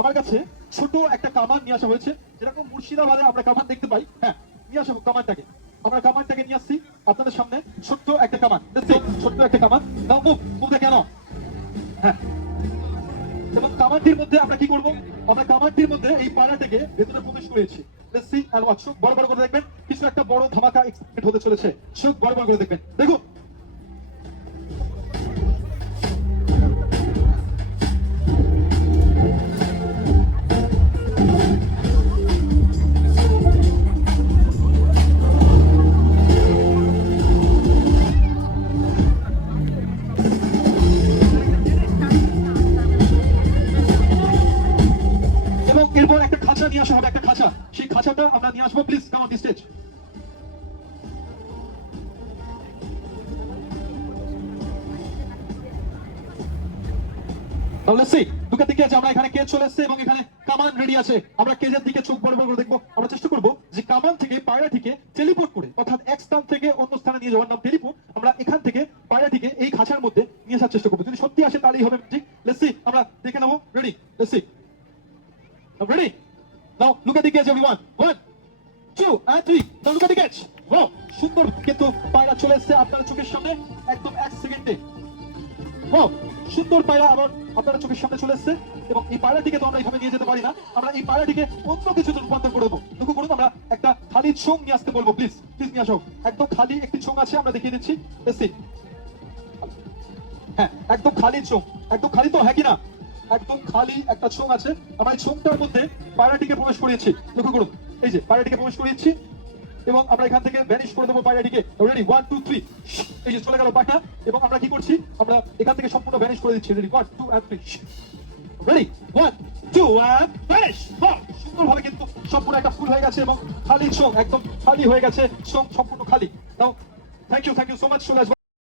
আমার কাছে ছোট একটা কামান নিয়ে আসা হয়েছে, যেরকম মুর্শিদাবাদে আমরা কামান দেখতে পাই। হ্যাঁ, নিয়ে আসা কামানটাকে, আমরা কামানটাকে নিয়ে আসছি আপনাদের সামনে। ছোট্ট একটা কামান, ছোট্ট একটা কামান। নাও মুখ দেখে নাও। হ্যাঁ, এবং কামানটির মধ্যে আমরা কি করবো, আমরা কামানটির মধ্যে এই পাড়াটাকে ভেতরে প্রবেশ করেছি। চোখ বড় বড় করে দেখবেন, কিছু একটা বড় ধামাকা এক্সপেক্ট হতে চলেছে। চোখ বড় বড় করে দেখবেন, দেখুন। এবং এরপর একটা খাঁচা নিয়ে আসা হবে, একটা খাঁচা। সেই খাঁচাটা আমরা নিয়ে আসবো। Please come on the stage. দুকের দিকে আছে, আমরা এখানে কেজ চলে এসেছে এবং এখানে কামান রেডি আছে। আমরা কেজের দিকে চোখ বড় বড় করে দেখবো। আমরা চেষ্টা করবো যে কামান থেকে পায়রাটিকে টেলিপোর্ট করে, অর্থাৎ এক স্থান থেকে অন্য স্থানে নিয়ে যাওয়ার নাম টেলিপোর্ট। আমরা এখান থেকে পায়রাটিকে এই খাঁচার মধ্যে নিয়ে আসার চেষ্টা করবো। যদি সত্যি আসে তাহলেই হবে ম্যাজিক। লেটস সি, আমরা দেখে নেবো। Ready, let's see. Ready? Now look at the catch, everyone. 1, 2 and 3. Now look at the catch. Wow, সুন্দর কিন্তু পায়রা চলে এসেছে আপনার চোখের সামনে একদম 1 সেকেন্ডে। Wow, সুন্দর পায়রা আবার আপনার চোখের সামনে চলে এসেছে। এবং এই পায়রাটিকে তো আমরা এইভাবে নিয়ে যেতে পারি না, আমরা এই পায়রাটিকে অন্য কিছুতে রূপান্তর করে দেবো। লক্ষ্য করুন, আমরা একটা খালি চোঙ নিয়ে আসতে বলবো। প্লিজ প্লিজ নিয়ে আসো। একদম খালি একটি চোঙ আছে, আমরা দেখিয়ে দিচ্ছি। Let's see. হ্যাঁ, একদম খালি চোঙ, একদম খালি তো, হ্যাঁ কি না? একদম খালি একটা চোঙ আছে। আমরা এই চোঙটার মধ্যে পায়রাটিকে প্রবেশ করিয়েছি। লক্ষ্য করুন, এই যে পায়রাটিকে প্রবেশ করিয়েছি এবং আমরা এখান থেকে ভ্যানিশ করে দেবো পায়রাটিকে। রেডি, 1 2 3। এই যে চলে গেল পায়রা। এবং আমরা কি করছি, আমরা এখান থেকে সম্পূর্ণ ভ্যানিশ করে দিচ্ছি। Ready, 1 2 and 3। Ready, 1 2 and vanish. সুন্দরভাবে কিন্তু সম্পূর্ণ একটা ফুল হয়ে গেছে এবং খালি চোঙ, একদম খালি হয়ে গেছে চোঙ, সম্পূর্ণ খালি। নাও থ্যাংক ইউ সো মাচ। চলে আসবো।